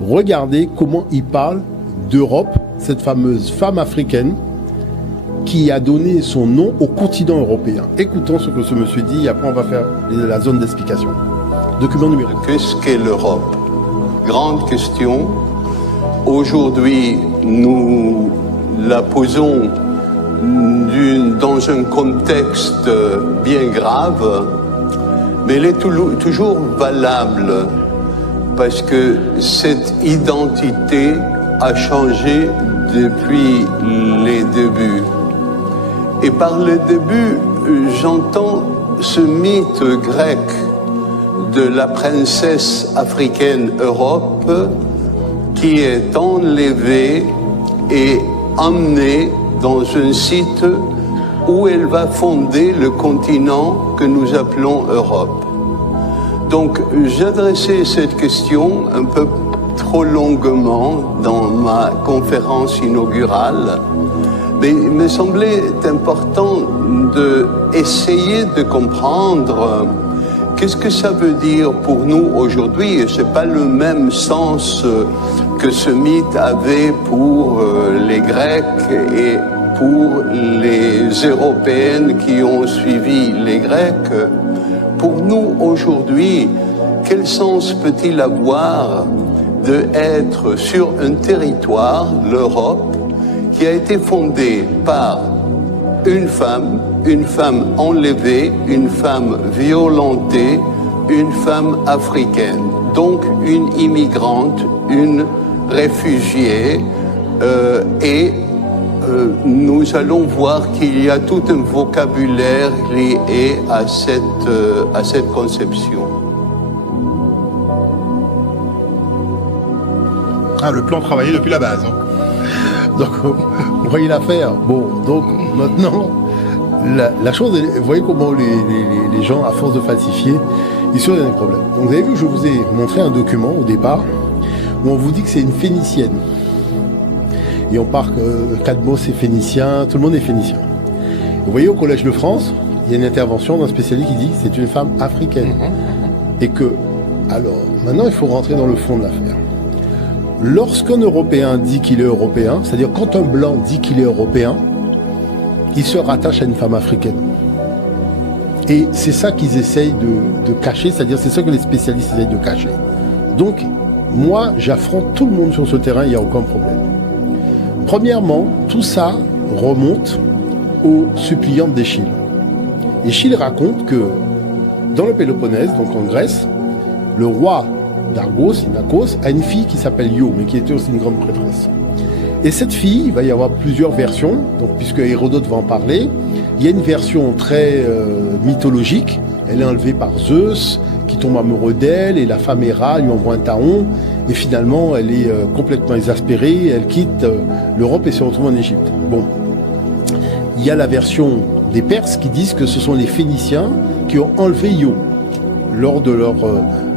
regardez comment il parle d'Europe, cette fameuse femme africaine qui a donné son nom au continent européen. Écoutons ce que ce monsieur dit et après on va faire la zone d'explication. Document numéro 1. Qu'est-ce qu'est l'Europe? Grande question. Aujourd'hui, nous la posons dans un contexte bien grave, mais elle est toujours valable parce que cette identité a changé depuis les débuts. Et par les débuts, j'entends ce mythe grec de la princesse africaine Europe qui est enlevée et emmenée dans un site où elle va fonder le continent que nous appelons Europe. Donc j'adressais cette question un peu trop longuement dans ma conférence inaugurale, mais il me semblait important d'essayer de comprendre qu'est-ce que ça veut dire pour nous aujourd'hui. Et ce n'est pas le même sens que ce mythe avait pour les Grecs et pour les Européennes qui ont suivi les Grecs. Pour nous aujourd'hui, quel sens peut-il avoir d'être sur un territoire, l'Europe, qui a été fondée par une femme enlevée, une femme violentée, une femme africaine, donc une immigrante, une réfugiée, nous allons voir qu'il y a tout un vocabulaire lié à cette conception. Ah, le plan travaillé depuis la base. Hein. Donc, vous voyez l'affaire. Bon, donc maintenant, la chose, vous voyez comment les gens, à force de falsifier, ils sont dans des problèmes. Donc, vous avez vu, je vous ai montré un document au départ où on vous dit que c'est une phénicienne. Et on part que Cadmos est phénicien, tout le monde est phénicien. Vous voyez, au Collège de France, il y a une intervention d'un spécialiste qui dit que c'est une femme africaine. Et que, alors, maintenant, il faut rentrer dans le fond de l'affaire. Lorsqu'un Européen dit qu'il est européen, c'est-à-dire quand un Blanc dit qu'il est européen, il se rattache à une femme africaine. Et c'est ça qu'ils essayent de cacher, c'est-à-dire c'est ça que les spécialistes essayent de cacher. Donc, moi, j'affronte tout le monde sur ce terrain, il n'y a aucun problème. Premièrement, tout ça remonte aux suppliantes d'Échille. Échille raconte que dans le Péloponnèse, donc en Grèce, le roi d'Argos, Inachos, a une fille qui s'appelle Io, mais qui était aussi une grande prêtresse. Et cette fille, il va y avoir plusieurs versions, donc puisque Hérodote va en parler. Il y a une version très mythologique, elle est enlevée par Zeus, qui tombe amoureux d'elle, et la femme Héra lui envoie un taon, et finalement elle est complètement exaspérée, elle quitte l'Europe et se retrouve en Égypte. Bon, il y a la version des Perses qui disent que ce sont les Phéniciens qui ont enlevé Io lors de leur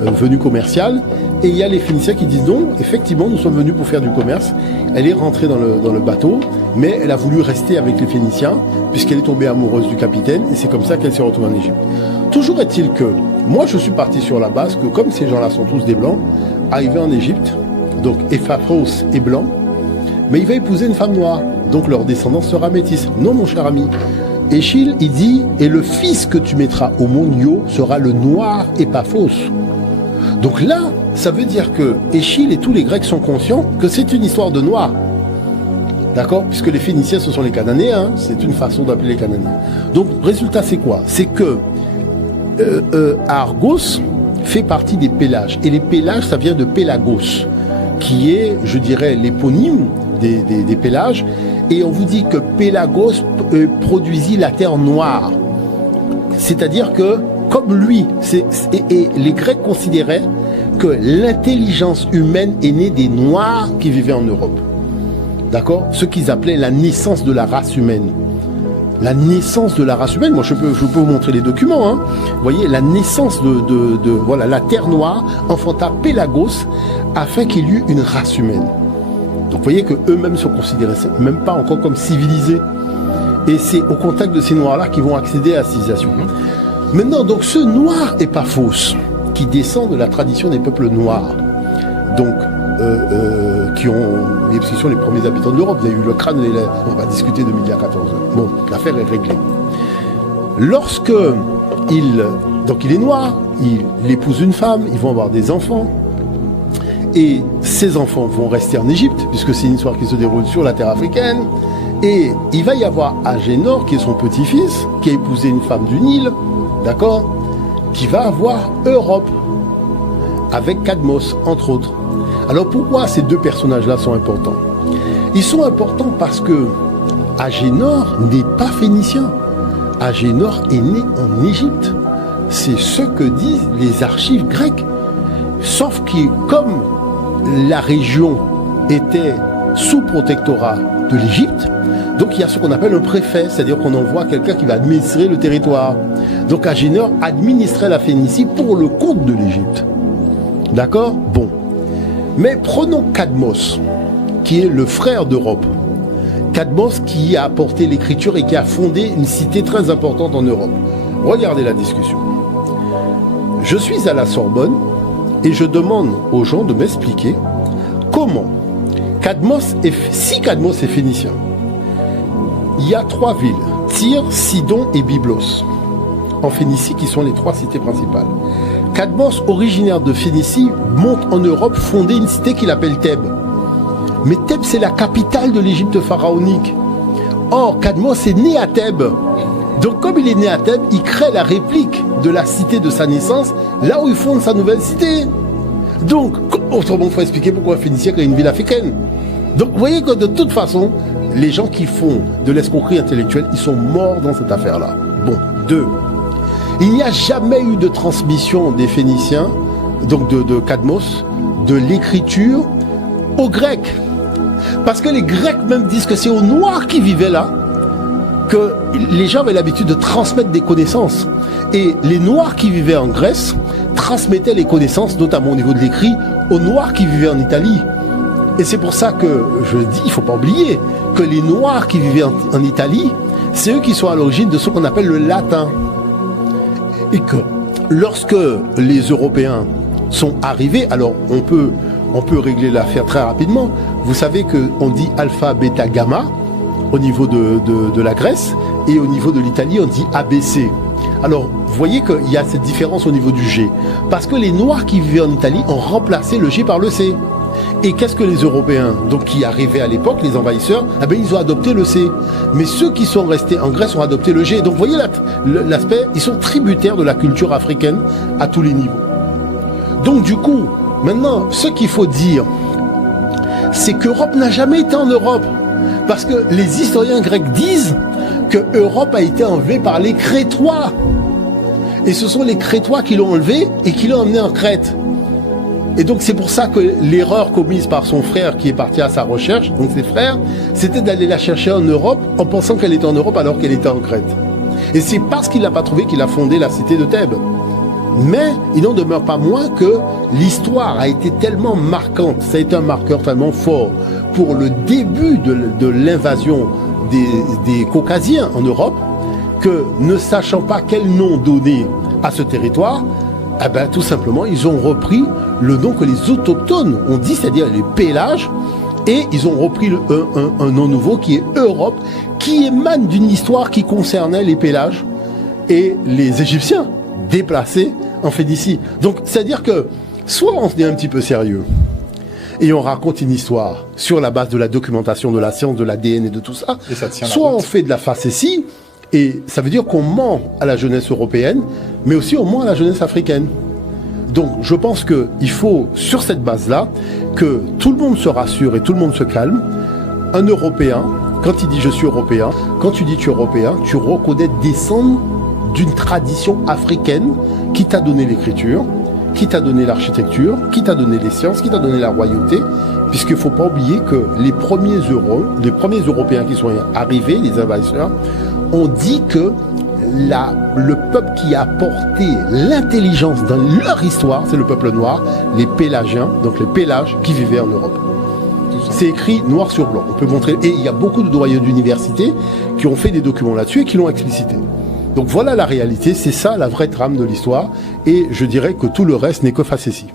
venue commerciale, et il y a les Phéniciens qui disent non, effectivement nous sommes venus pour faire du commerce, elle est rentrée dans le bateau, mais elle a voulu rester avec les Phéniciens puisqu'elle est tombée amoureuse du capitaine, et c'est comme ça qu'elle s'est retrouvée en Égypte. Toujours est-il que moi je suis parti sur la base que comme ces gens-là sont tous des blancs, arrivés en Égypte, donc Epaphros est blanc, mais il va épouser une femme noire, donc leur descendance sera métisse. Non mon cher ami, Échille il dit et le fils que tu mettras au monde Io sera le noir Epaphos. Donc là, ça veut dire que Échille et tous les Grecs sont conscients que c'est une histoire de noir. D'accord? Puisque les Phéniciens, ce sont les Cananéens, c'est une façon d'appeler les Cananéens. Donc, résultat, c'est quoi? C'est que Argos fait partie des Pélages. Et les Pélages, ça vient de Pélagos, qui est, je dirais, l'éponyme des Pélages. Et on vous dit que Pélagos produisit la terre noire. C'est-à-dire que, comme lui, et les Grecs considéraient que l'intelligence humaine est née des Noirs qui vivaient en Europe. D'accord? Ce qu'ils appelaient la naissance de la race humaine. La naissance de la race humaine, moi je peux vous montrer les documents, hein. Vous voyez, la naissance voilà, la terre noire enfanta Pélagos afin qu'il y eut une race humaine. Donc vous voyez qu'eux-mêmes se considéraient même pas encore comme civilisés. Et c'est au contact de ces noirs-là qu'ils vont accéder à la civilisation. Maintenant, donc ce noir Epaphos, qui descend de la tradition des peuples noirs, donc qui sont les premiers habitants de l'Europe. Vous avez eu le crâne, on va discuter de midi à 14h. Bon, l'affaire est réglée. Lorsque donc il est noir, il épouse une femme, ils vont avoir des enfants, et ces enfants vont rester en Égypte, puisque c'est une histoire qui se déroule sur la terre africaine, et il va y avoir Agénor, qui est son petit-fils, qui a épousé une femme du Nil, d'accord, qui va avoir Europe, avec Cadmos, entre autres. Alors pourquoi ces deux personnages-là sont importants? Ils sont importants parce que Agénor n'est pas phénicien. Agénor est né en Égypte. C'est ce que disent les archives grecques. Sauf que comme la région était sous protectorat de l'Égypte, donc il y a ce qu'on appelle un préfet, c'est-à-dire qu'on envoie quelqu'un qui va administrer le territoire. Donc Agénor administrait la Phénicie pour le compte de l'Égypte. D'accord? Bon. Mais prenons Cadmos, qui est le frère d'Europe. Cadmos qui a apporté l'écriture et qui a fondé une cité très importante en Europe. Regardez la discussion. Je suis à la Sorbonne et je demande aux gens de m'expliquer comment si Cadmos est phénicien. Il y a 3 villes, Tyr, Sidon et Byblos, en Phénicie, qui sont les 3 cités principales. Cadmos, originaire de Phénicie, monte en Europe fonder une cité qu'il appelle Thèbes. Mais Thèbes, c'est la capitale de l'Égypte pharaonique. Or, Cadmos est né à Thèbes. Donc, comme il est né à Thèbes, il crée la réplique de la cité de sa naissance, là où il fonde sa nouvelle cité. Donc, autrement, il faut expliquer pourquoi un Phénicien crée une ville africaine. Donc, vous voyez que de toute façon, les gens qui font de l'escroquerie intellectuelle, ils sont morts dans cette affaire-là. Bon, 2. Il n'y a jamais eu de transmission des Phéniciens, donc de Cadmos, de l'écriture aux Grecs. Parce que les Grecs même disent que c'est aux Noirs qui vivaient là que les gens avaient l'habitude de transmettre des connaissances. Et les Noirs qui vivaient en Grèce transmettaient les connaissances, notamment au niveau de l'écrit, aux Noirs qui vivaient en Italie. Et c'est pour ça que je dis, il ne faut pas oublier que les Noirs qui vivaient en Italie, c'est eux qui sont à l'origine de ce qu'on appelle le latin. Et que lorsque les Européens sont arrivés, alors on peut régler l'affaire très rapidement. Vous savez qu'on dit alpha, bêta, gamma au niveau de la Grèce, et au niveau de l'Italie, on dit ABC. Alors, vous voyez qu'il y a cette différence au niveau du G. Parce que les Noirs qui vivaient en Italie ont remplacé le G par le C. Et qu'est-ce que les Européens, donc qui arrivaient à l'époque, les envahisseurs, eh bien, ils ont adopté le C. Mais ceux qui sont restés en Grèce ont adopté le G. Donc, vous voyez l'aspect, ils sont tributaires de la culture africaine à tous les niveaux. Donc, du coup, maintenant, ce qu'il faut dire, c'est qu'Europe n'a jamais été en Europe. Parce que les historiens grecs disent que Europe a été enlevée par les Crétois. Et ce sont les Crétois qui l'ont enlevée et qui l'ont emmenée en Crète. Et donc c'est pour ça que l'erreur commise par son frère qui est parti à sa recherche, donc ses frères, c'était d'aller la chercher en Europe en pensant qu'elle était en Europe alors qu'elle était en Crète. Et c'est parce qu'il l'a pas trouvé qu'il a fondé la cité de Thèbes. Mais il n'en demeure pas moins que l'histoire a été tellement marquante, ça a été un marqueur tellement fort pour le début de l'invasion des Caucasiens en Europe, que ne sachant pas quel nom donner à ce territoire, eh ben, tout simplement ils ont repris le nom que les autochtones ont dit, c'est-à-dire les Pélages, et ils ont repris un nom nouveau qui est Europe, qui émane d'une histoire qui concernait les Pélages et les Égyptiens déplacés en Phénicie. Donc c'est-à-dire que soit on se dit un petit peu sérieux et on raconte une histoire sur la base de la documentation, de la science, de l'ADN et de tout ça, soit on fait de la facétie, et ça veut dire qu'on ment à la jeunesse européenne, mais aussi on ment à la jeunesse africaine. Donc je pense qu'il faut, sur cette base-là, que tout le monde se rassure et tout le monde se calme. Un Européen, quand il dit je suis Européen, quand tu dis tu es Européen, tu reconnais descendre d'une tradition africaine qui t'a donné l'écriture, qui t'a donné l'architecture, qui t'a donné les sciences, qui t'a donné la royauté, puisqu'il ne faut pas oublier que les premiers Européens qui sont arrivés, les envahisseurs, ont dit que le peuple qui a porté l'intelligence dans leur histoire, c'est le peuple noir, les Pélagiens, donc les Pélages qui vivaient en Europe. C'est écrit noir sur blanc. On peut montrer, et il y a beaucoup de doyens d'université qui ont fait des documents là-dessus et qui l'ont explicité. Donc voilà la réalité, c'est ça la vraie trame de l'histoire, et je dirais que tout le reste n'est que facétie.